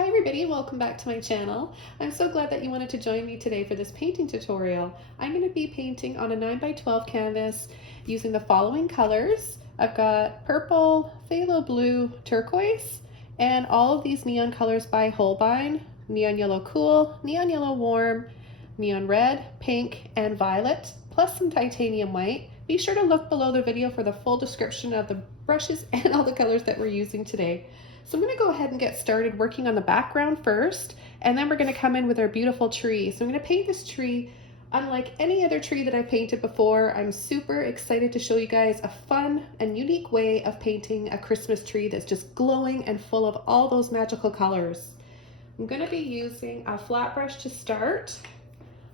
Hi everybody, welcome back to my channel. I'm so glad that you wanted to join me today for this painting tutorial. I'm going to be painting on a 9x12 canvas using the following colors. I've got purple, phthalo blue, turquoise, and all of these neon colors by Holbein: neon yellow cool, neon yellow warm, neon red, pink, and violet, plus some titanium white. Be sure to look below the video for the full description of the brushes and all the colors that we're using today. So I'm going to go ahead and get started working on the background first, and then we're going to come in with our beautiful tree. So I'm going to paint this tree unlike any other tree that I've painted before. I'm super excited to show you guys a fun and unique way of painting a Christmas tree that's just glowing and full of all those magical colors. I'm going to be using a flat brush to start.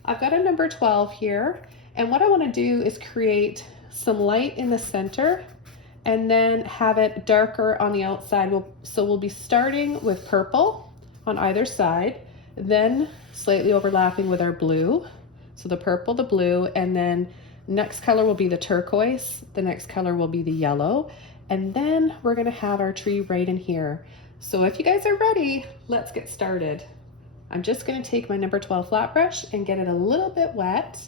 I've got a number 12 here, and what I want to do is create some light in the center and then have it darker on the outside. So we'll be starting with purple on either side, then slightly overlapping with our blue. So the purple, the blue, and then next color will be the turquoise, the next color will be the yellow, and then we're gonna have our tree right in here. So if you guys are ready, let's get started. I'm just gonna take my number 12 flat brush and get it a little bit wet,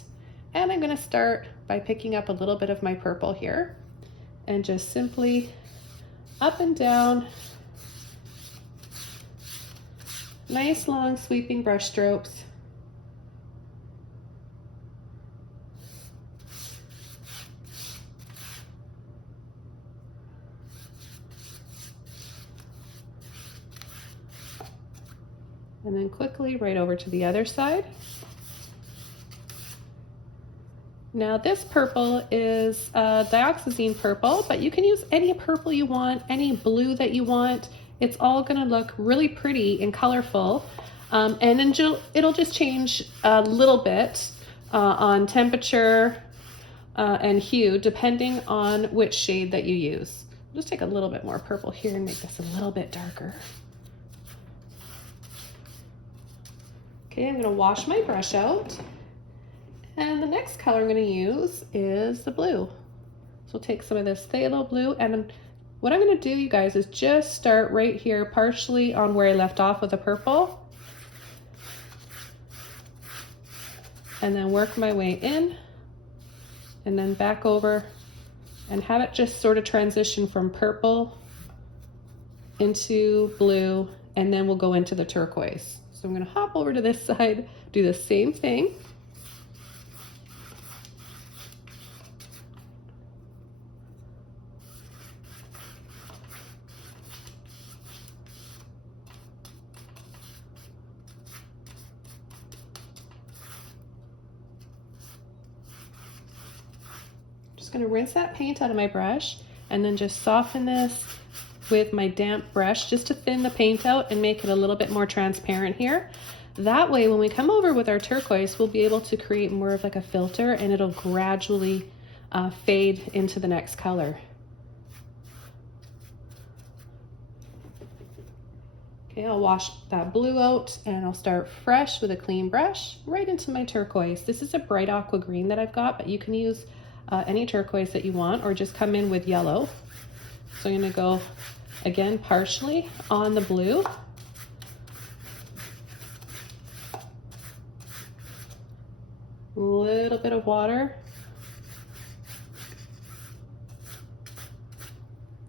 and I'm gonna start by picking up a little bit of my purple here and just simply up and down, nice long sweeping brush strokes. And then quickly right over to the other side. Now this purple is Dioxazine purple, but you can use any purple you want, any blue that you want. It's all gonna look really pretty and colorful. And then it'll just change a little bit on temperature and hue, depending on which shade that you use. Just take a little bit more purple here and make this a little bit darker. Okay, I'm gonna wash my brush out. And the next color I'm going to use is the blue. So we'll take some of this phthalo blue, and what I'm going to do, you guys, is just start right here partially on where I left off with the purple, and then work my way in and then back over and have it just sort of transition from purple into blue, and then we'll go into the turquoise. So I'm going to hop over to this side, do the same thing. Going to rinse that paint out of my brush and then just soften this with my damp brush just to thin the paint out and make it a little bit more transparent here. That way when we come over with our turquoise, we'll be able to create more of like a filter, and it'll gradually fade into the next color. Okay, I'll wash that blue out and I'll start fresh with a clean brush right into my turquoise. This is a bright aqua green that I've got, but you can use any turquoise that you want, or just come in with yellow. So I'm going to go again partially on the blue. A little bit of water.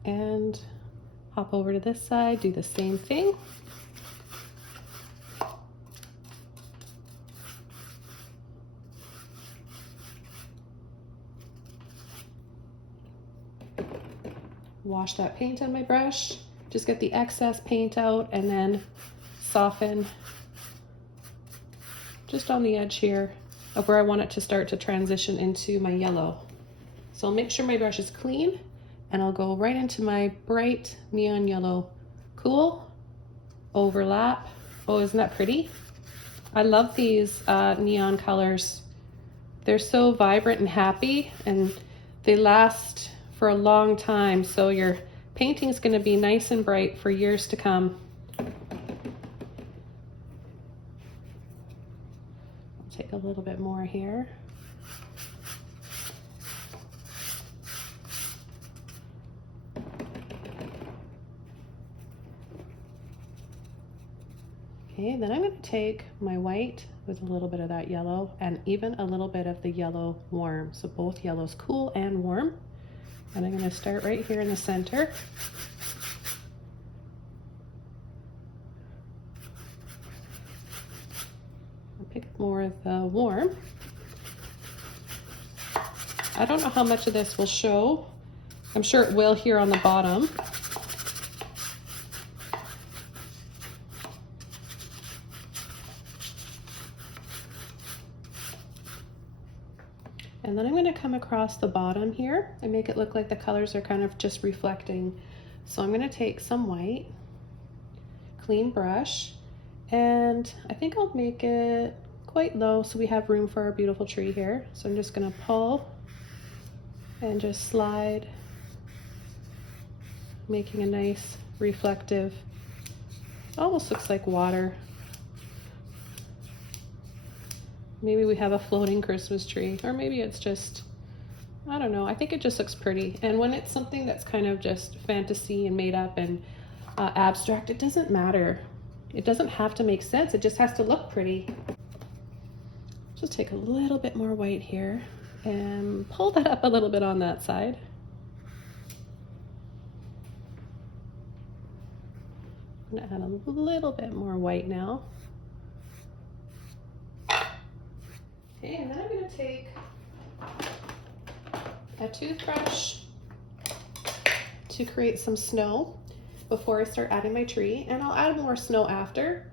And hop over to this side, do the same thing. Wash that paint on my brush, just get the excess paint out, and then soften just on the edge here of where I want it to start to transition into my yellow. So I'll make sure my brush is clean, and I'll go right into my bright neon yellow cool, overlap. Oh, isn't that pretty? I love these neon colors. They're so vibrant and happy, and they last for a long time, so your painting is going to be nice and bright for years to come. I'll take a little bit more here. Okay, then I'm going to take my white with a little bit of that yellow and even a little bit of the yellow warm. So both yellows, cool and warm. And I'm going to start right here in the center. I'll pick up more of the warm. I don't know how much of this will show. I'm sure it will here on the bottom. And then I'm going to come across the bottom here and make it look like the colors are kind of just reflecting. So I'm going to take some white, clean brush, and I think I'll make it quite low so we have room for our beautiful tree here. So I'm just going to pull and just slide, making a nice reflective, almost looks like water. Maybe we have a floating Christmas tree, or maybe it's just, I don't know. I think it just looks pretty. And when it's something that's kind of just fantasy and made up and abstract, it doesn't matter. It doesn't have to make sense. It just has to look pretty. Just take a little bit more white here and pull that up a little bit on that side. I'm gonna add a little bit more white now. Okay, and then I'm going to take a toothbrush to create some snow before I start adding my tree, and I'll add more snow after.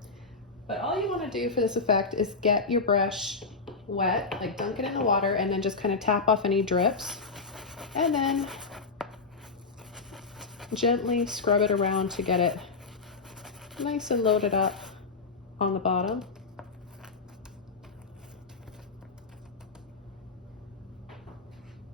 But all you want to do for this effect is get your brush wet, like dunk it in the water, and then just kind of tap off any drips, and then gently scrub it around to get it nice and loaded up on the bottom.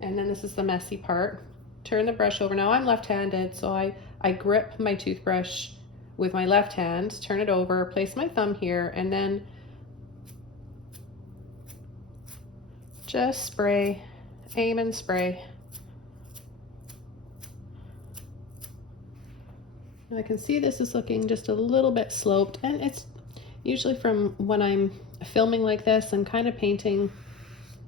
And then this is the messy part. Turn the brush over. Now I'm left-handed, so I grip my toothbrush with my left hand, turn it over, place my thumb here, and then just spray, aim and spray. Now I can see this is looking just a little bit sloped, and it's usually from when I'm filming like this and kind of painting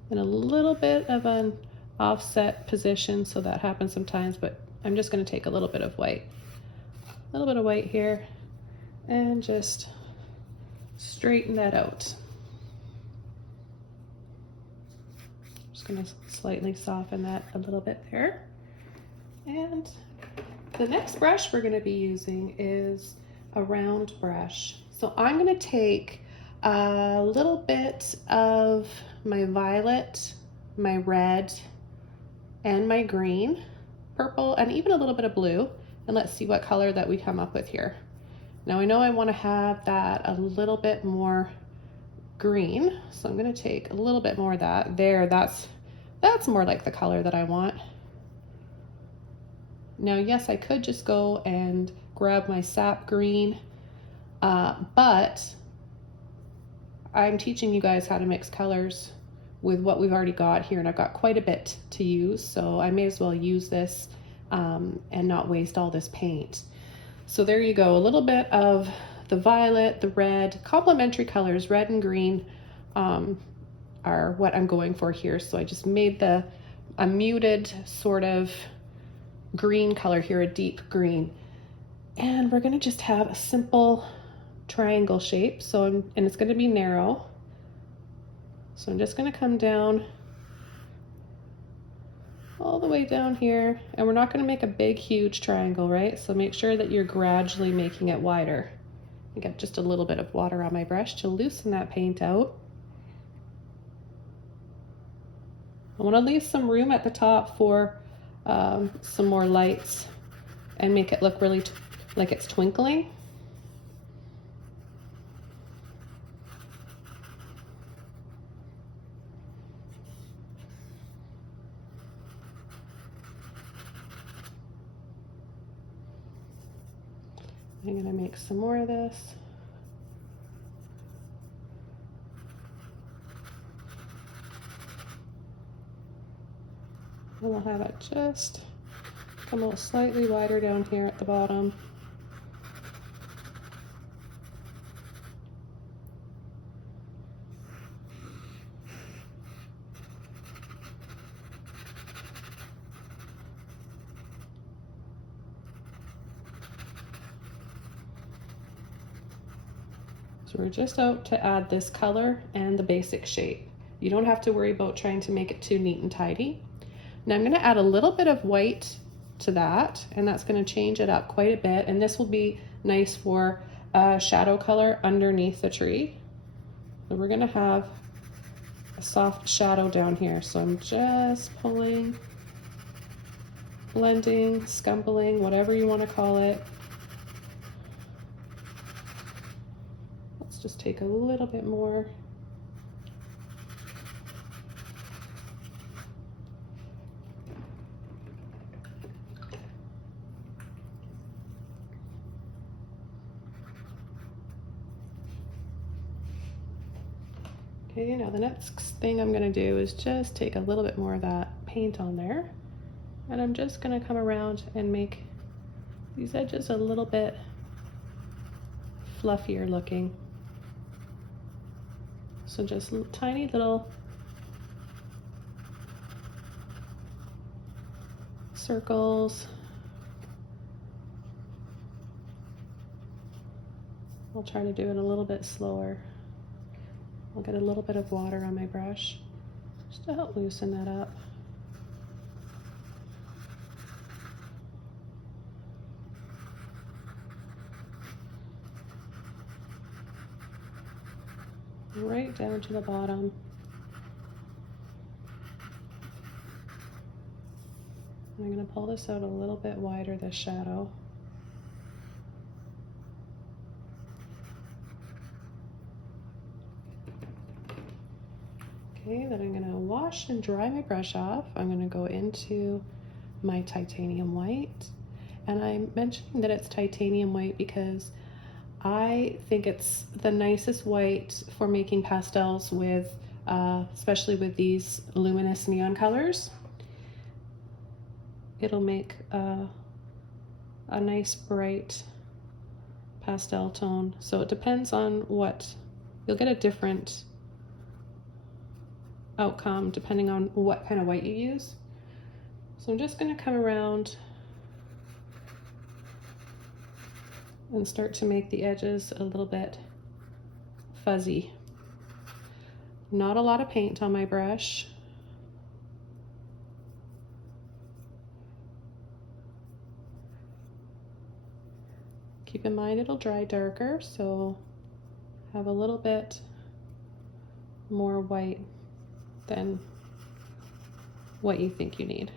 in a little bit of an offset position, so that happens sometimes, but I'm just going to take a little bit of white. A little bit of white here and just straighten that out. Just going to slightly soften that a little bit there. And the next brush we're going to be using is a round brush. So I'm going to take a little bit of my violet, my red, and my green, purple, and even a little bit of blue, and let's see what color that we come up with here. Now I know I want to have that a little bit more green, so I'm going to take a little bit more of that. There, that's more like the color that I want. Now, yes, I could just go and grab my sap green, but I'm teaching you guys how to mix colors with what we've already got here, and I've got quite a bit to use, so I may as well use this and not waste all this paint. So there you go, a little bit of the violet, the red, complementary colors, red and green are what I'm going for here. So I just made a muted sort of green color here, a deep green. And we're gonna just have a simple triangle shape, and it's gonna be narrow. So I'm just going to come down all the way down here, and we're not going to make a big huge triangle, right? So make sure that you're gradually making it wider. I got just a little bit of water on my brush to loosen that paint out. I want to leave some room at the top for some more lights and make it look really like it's twinkling. I'm going to make some more of this. And I'll have it just come a little slightly wider down here at the bottom. So we're just out to add this color and the basic shape. You don't have to worry about trying to make it too neat and tidy. Now I'm going to add a little bit of white to that, and that's going to change it up quite a bit, and this will be nice for a shadow color underneath the tree. So we're going to have a soft shadow down here, so I'm just pulling, blending, scumbling, whatever you want to call it. Let's just take a little bit more. Okay, now the next thing I'm going to do is just take a little bit more of that paint on there, and I'm just going to come around and make these edges a little bit fluffier looking. So just tiny little circles. I'll try to do it a little bit slower. I'll get a little bit of water on my brush just to help loosen that up. Right down to the bottom. I'm going to pull this out a little bit wider, this shadow. Okay, then I'm going to wash and dry my brush off. I'm going to go into my titanium white. And I'm mentioning that it's titanium white because I think it's the nicest white for making pastels with, especially with these luminous neon colors. It'll make a nice bright pastel tone. So it depends on what, you'll get a different outcome depending on what kind of white you use. So I'm just going to come around and start to make the edges a little bit fuzzy. Not a lot of paint on my brush. Keep in mind it'll dry darker, so have a little bit more white than what you think you need.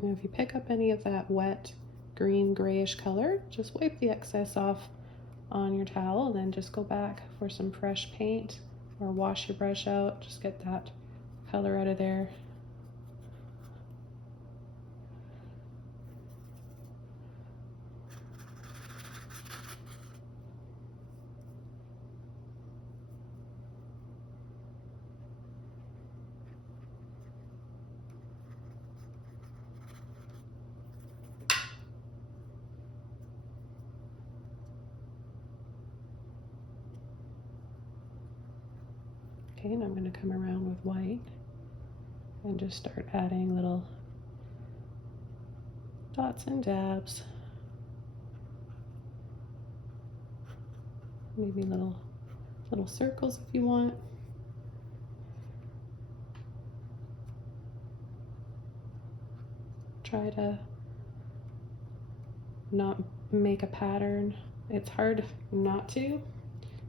Now if you pick up any of that wet green grayish color, just wipe the excess off on your towel, and then just go back for some fresh paint or wash your brush out. Just get that color out of there. Okay, and I'm going to come around with white and just start adding little dots and dabs. Maybe little circles if you want. Try to not make a pattern. It's hard not to.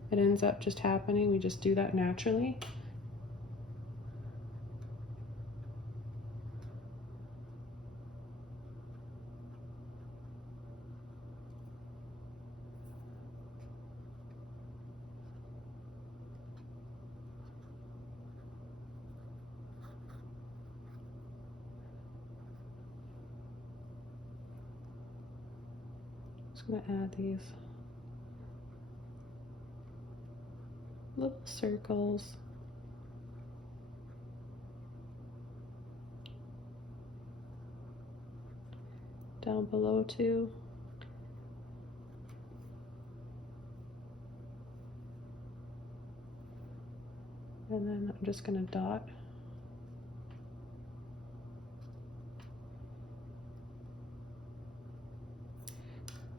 It ends up just happening. We just do that naturally. Just going to add these little circles. Down below too. And then I'm just going to dot.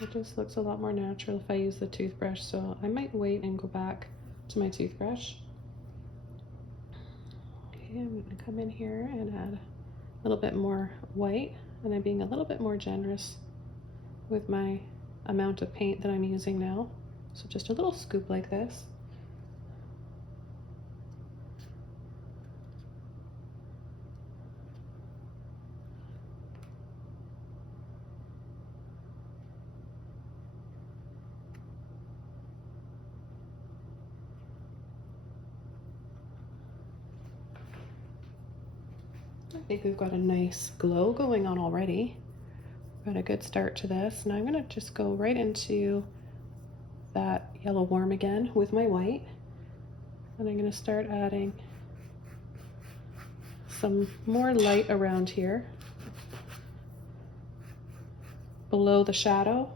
It just looks a lot more natural if I use the toothbrush, so I might wait and go back to my toothbrush. Okay, I'm going to come in here and add a little bit more white, and I'm being a little bit more generous with my amount of paint that I'm using now. So just a little scoop like this. I think we've got a nice glow going on already. Got a good start to this. Now I'm going to just go right into that yellow warm again with my white. And I'm going to start adding some more light around here below the shadow.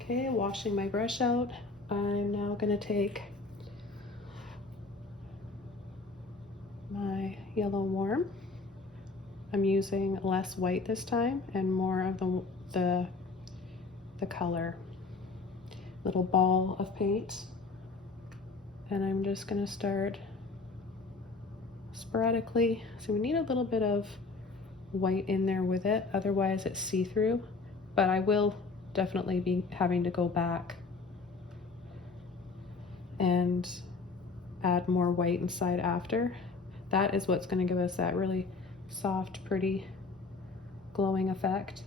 Okay, washing my brush out. I'm now going to take my yellow warm. I'm using less white this time and more of the color. Little ball of paint. And I'm just going to start sporadically. So we need a little bit of white in there with it, otherwise it's see-through. But I will definitely be having to go back and add more white inside after. That is what's going to give us that really soft, pretty, glowing effect.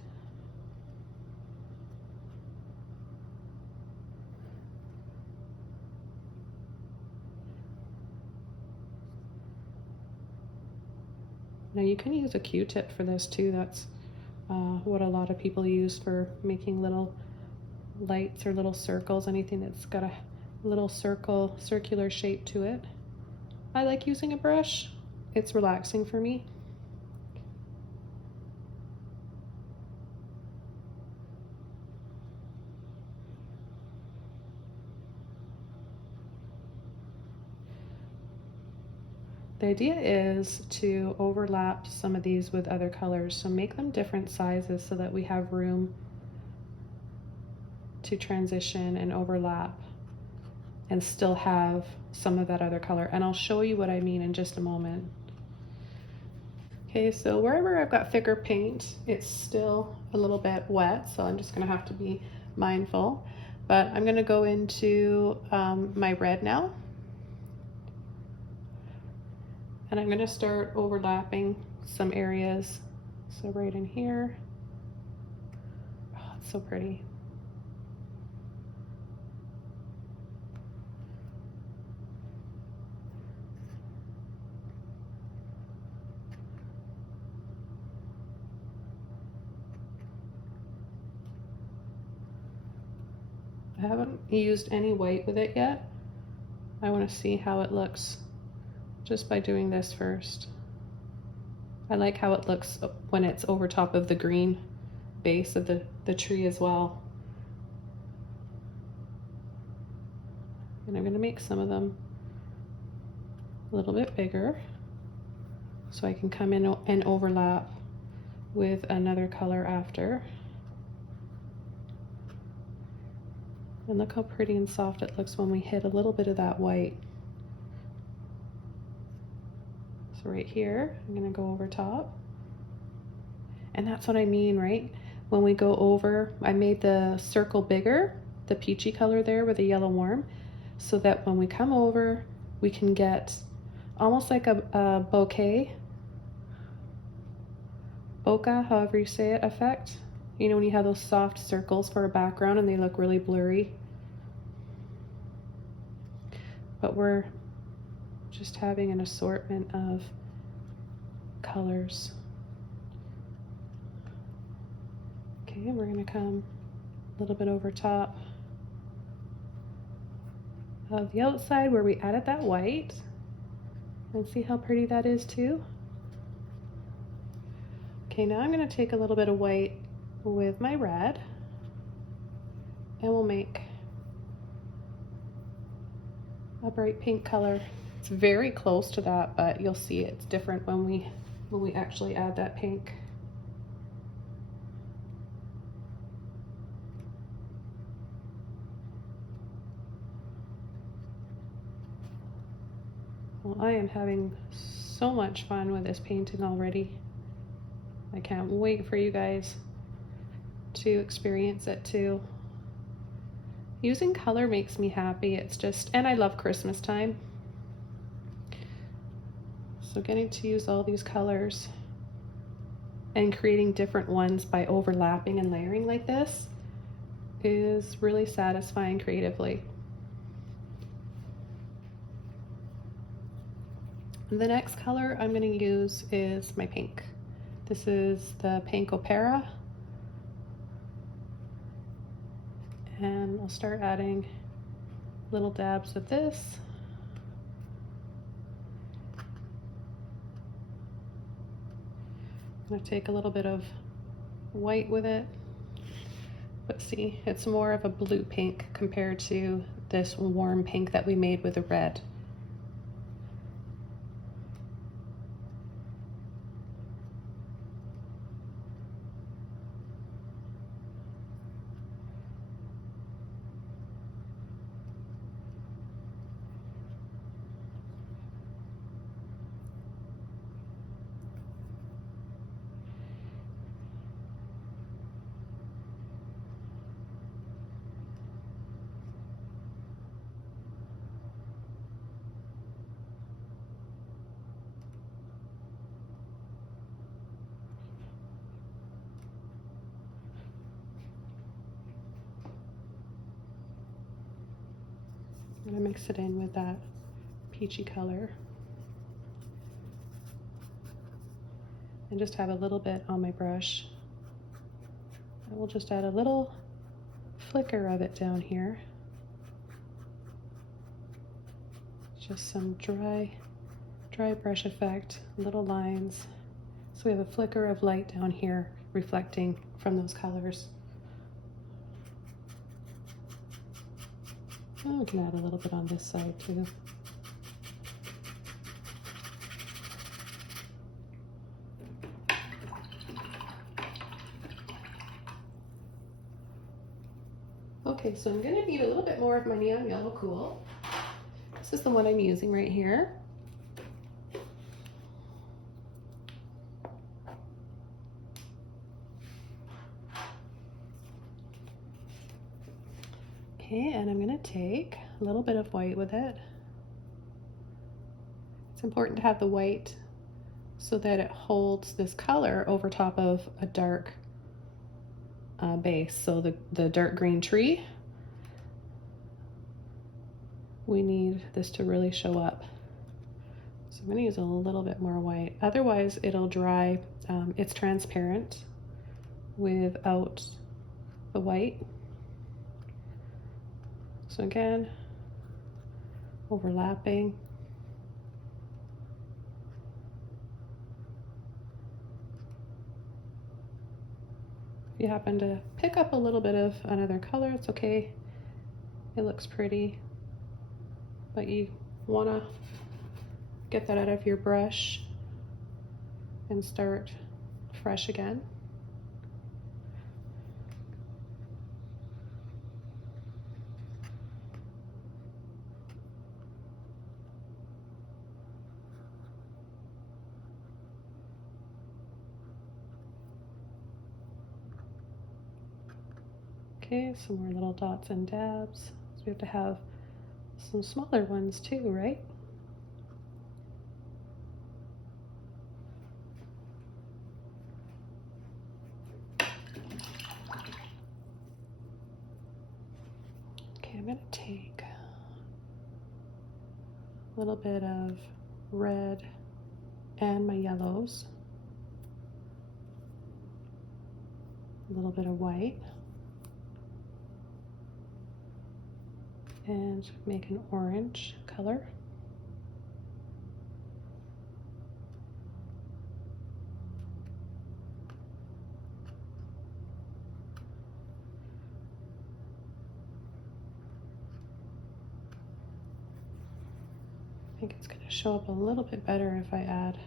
Now you can use a Q-tip for this too. That's what a lot of people use for making little lights or little circles, anything that's got a little circular shape to it. I like using a brush. It's relaxing for me. The idea is to overlap some of these with other colors, so make them different sizes so that we have room to transition and overlap and still have some of that other color. And I'll show you what I mean in just a moment. Okay, so wherever I've got thicker paint, it's still a little bit wet, so I'm just gonna have to be mindful. But I'm gonna go into my red now. And I'm going to start overlapping some areas. So right in here. Oh, it's so pretty. I haven't used any white with it yet. I want to see how it looks just by doing this first. I like how it looks when it's over top of the green base of the tree as well. And I'm going to make some of them a little bit bigger so I can come in and overlap with another color after. And look how pretty and soft it looks when we hit a little bit of that white. So right here, I'm going to go over top. And that's what I mean, right? When we go over, I made the circle bigger, the peachy color there with the yellow warm, so that when we come over, we can get almost like a bokeh, however you say it, effect. You know, when you have those soft circles for a background and they look really blurry. But we're just having an assortment of colors. Okay, we're going to come a little bit over top of the outside where we added that white, and see how pretty that is too. Okay, now I'm going to take a little bit of white with my red, and we'll make a bright pink color. It's very close to that, but you'll see it's different when we actually add that pink. Well, I am having so much fun with this painting already. I can't wait for you guys to experience it too. Using color makes me happy. It's just, and I love Christmas time. So getting to use all these colors and creating different ones by overlapping and layering like this is really satisfying creatively. The next color I'm going to use is my pink. This is the Pink Opera. And I'll start adding little dabs of this. I'm going to take a little bit of white with it. But see, it's more of a blue pink compared to this warm pink that we made with the red. I'm going to mix it in with that peachy color. And just have a little bit on my brush. I will just add a little flicker of it down here. Just some dry brush effect, little lines. So we have a flicker of light down here reflecting from those colors. Oh, we can add a little bit on this side too. Okay, so I'm gonna need a little bit more of my Neon Yellow Cool. This is the one I'm using right here. Okay, and I'm gonna take a little bit of white with it. It's important to have the white so that it holds this color over top of a dark base. So the dark green tree, we need this to really show up. So I'm gonna use a little bit more white. Otherwise it'll dry. It's transparent without the white. So again, overlapping. If you happen to pick up a little bit of another color, it's okay. It looks pretty, but you wanna get that out of your brush and start fresh again. Okay, some more little dots and dabs. So we have to have some smaller ones too, right? Okay, I'm gonna take a little bit of red and my yellows, a little bit of white, and make an orange color. I think it's going to show up a little bit better if I add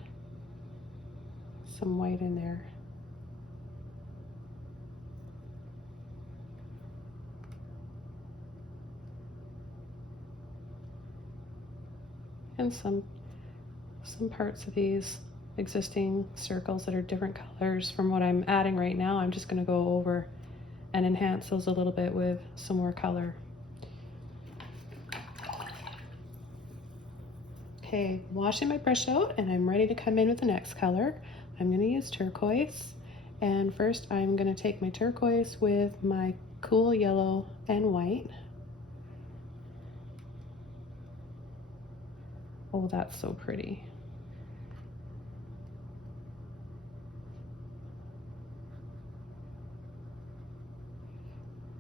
some white in there. And some parts of these existing circles that are different colors from what I'm adding right now, I'm just going to go over and enhance those a little bit with some more color. Okay, washing my brush out, and I'm ready to come in with the next color. I'm going to use turquoise, and first I'm going to take my turquoise with my cool yellow and white. Oh, that's so pretty.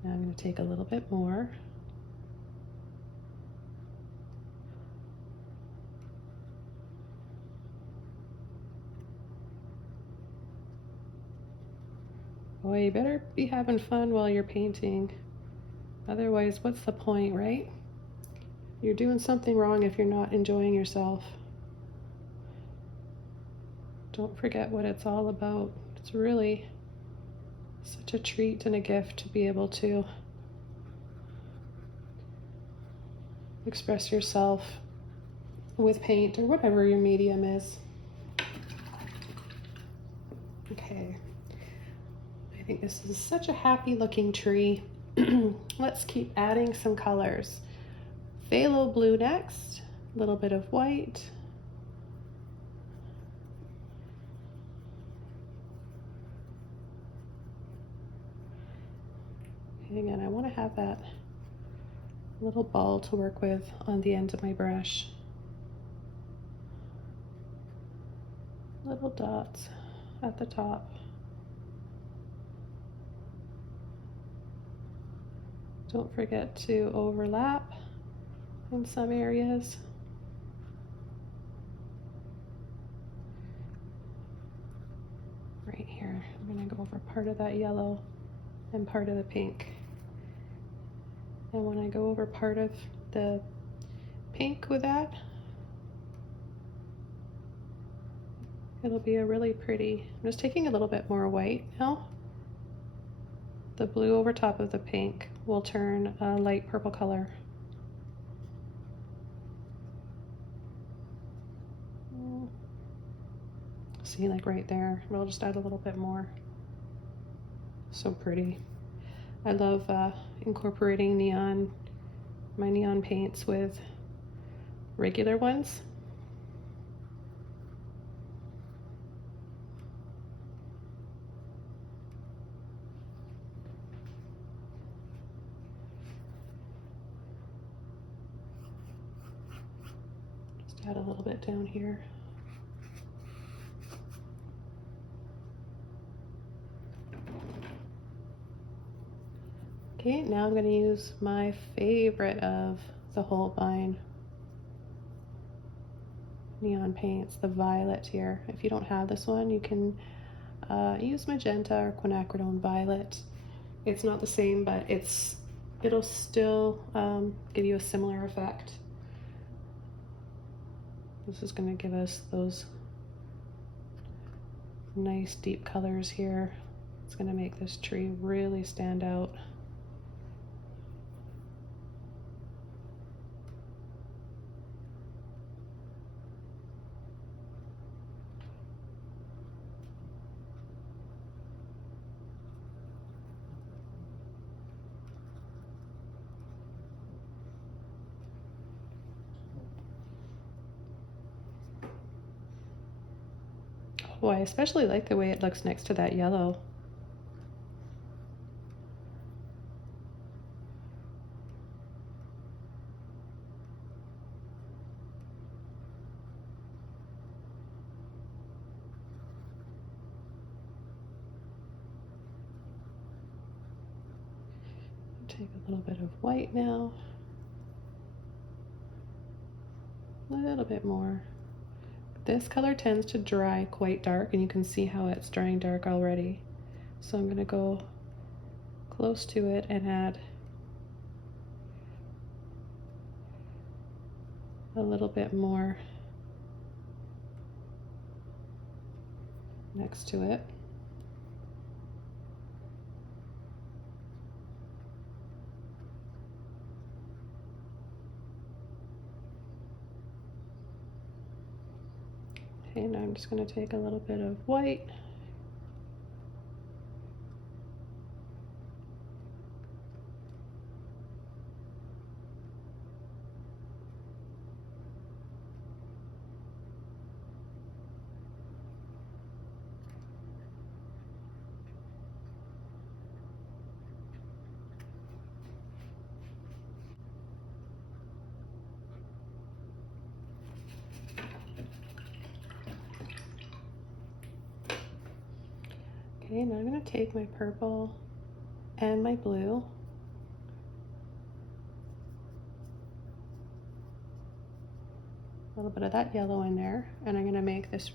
Now I'm going to take a little bit more. Boy, you better be having fun while you're painting. Otherwise, what's the point, right? You're doing something wrong if you're not enjoying yourself. Don't forget what it's all about. It's really such a treat and a gift to be able to express yourself with paint or whatever your medium is. Okay, I think this is such a happy looking tree. Let's keep adding some colors. Phthalo blue next, a little bit of white. And again, I want to have that little ball to work with on the end of my brush. Little dots at the top. Don't forget to overlap in some areas. Right here, I'm going to go over part of that yellow and part of the pink. And when I go over part of the pink with that, it'll be a really pretty, I'm just taking a little bit more white now. The blue over top of the pink will turn a light purple color. See, like right there, we'll just add a little bit more. So pretty. I love incorporating my neon paints with regular ones. Just add a little bit down here. Okay, now I'm going to use my favorite of the Holbein neon paints, the violet here. If you don't have this one, you can use magenta or quinacridone violet. It's not the same, but it'll still give you a similar effect. This is going to give us those nice deep colors here. It's going to make this tree really stand out. Oh, I especially like the way it looks next to that yellow. Take a little bit of white now. A little bit more. This color tends to dry quite dark, and you can see how it's drying dark already. So I'm going to go close to it and add a little bit more next to it. Okay, now I'm just going to take a little bit of white. Okay, now I'm going to take my purple and my blue, a little bit of that yellow in there, and I'm going to make this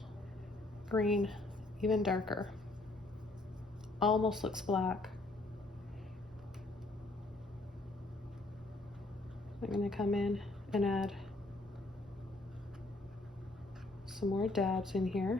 green even darker. Almost looks black. I'm going to come in and add some more dabs in here.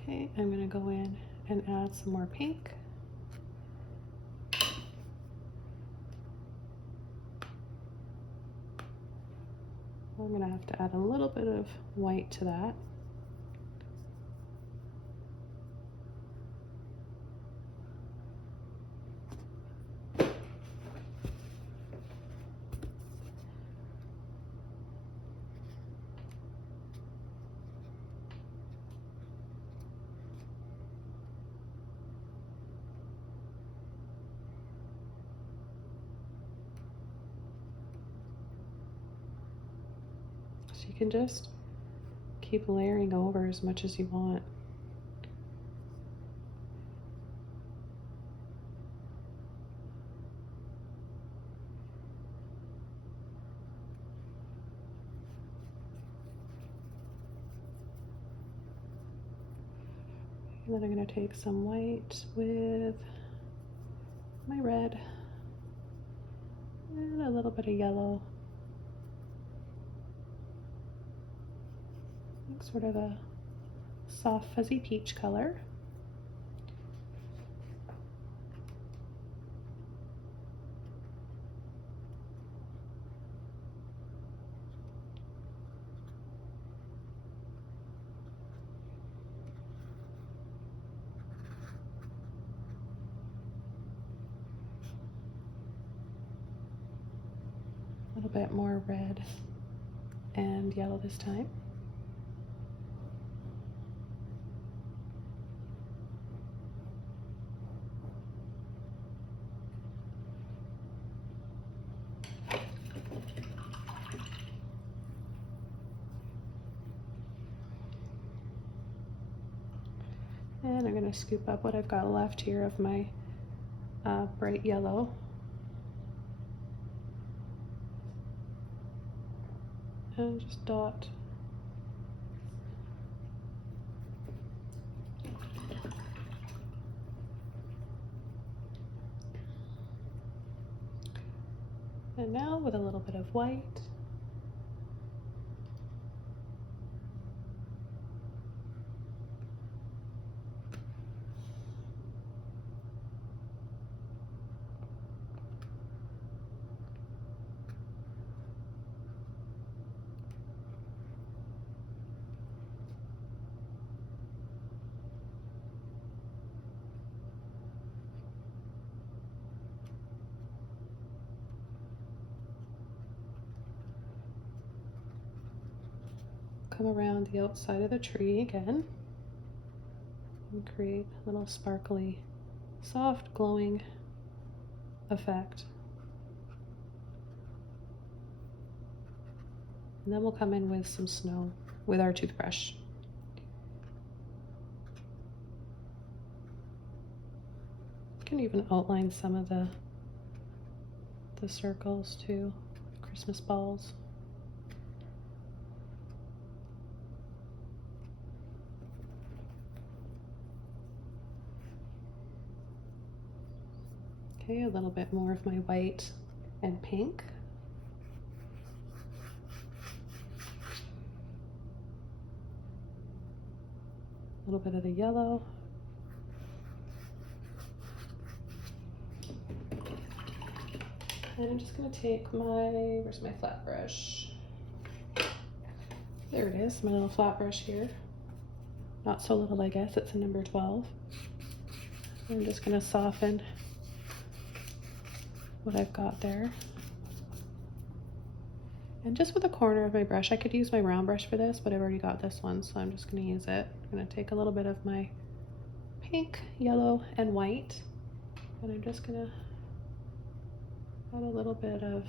Okay, I'm going to go in and add some more pink. I'm going to have to add a little bit of white to that. So you can just keep layering over as much as you want. And then I'm going to take some white with my red and a little bit of yellow. Sort of a soft fuzzy peach color. A little bit more red and yellow this time. And I'm going to scoop up what I've got left here of my bright yellow. And just dot. And now with a little bit of white. come around the outside of the tree again and create a little sparkly, soft, glowing effect. And then we'll come in with some snow with our toothbrush. You can even outline some of the circles too, Christmas balls. Okay, a little bit more of my white and pink. A little bit of the yellow. And I'm just going to take my, where's my flat brush? There it is, my little flat brush here. Not so little, I guess, it's a number 12. I'm just going to soften what I've got there. And just with the corner of my brush, I could use my round brush for this, but I've already got this one, so I'm just going to use it. I'm going to take a little bit of my pink, yellow, and white, and I'm just going to add a little bit of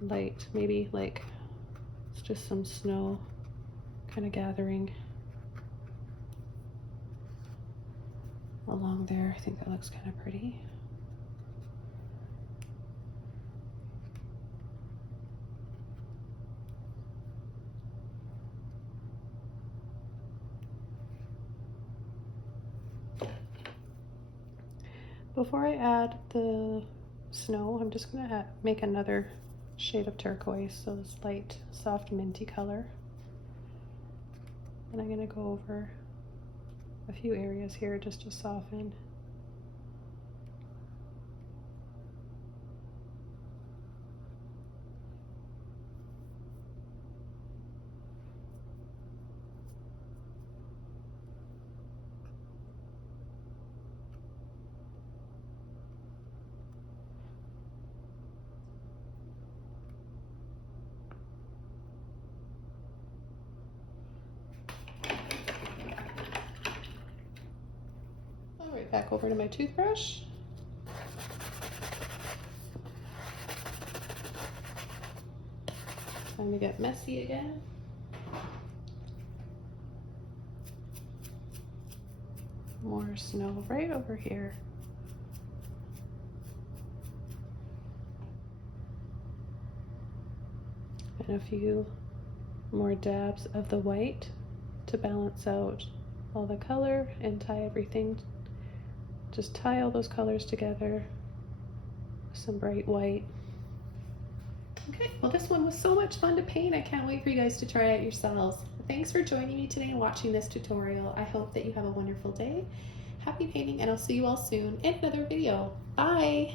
light, maybe like it's just some snow kind of gathering along there. I think that looks kind of pretty. Before I add the snow, I'm just going to make another shade of turquoise, so this light, soft, minty color. And I'm going to go over a few areas here just to soften. Back over to my toothbrush. Time to get messy again. More snow right over here. And a few more dabs of the white to balance out all the color and tie everything. Just tie all those colors together with some bright white. Okay, well this one was so much fun to paint. I can't wait for you guys to try it yourselves. Thanks for joining me today and watching this tutorial. I hope that you have a wonderful day. Happy painting, and I'll see you all soon in another video. Bye!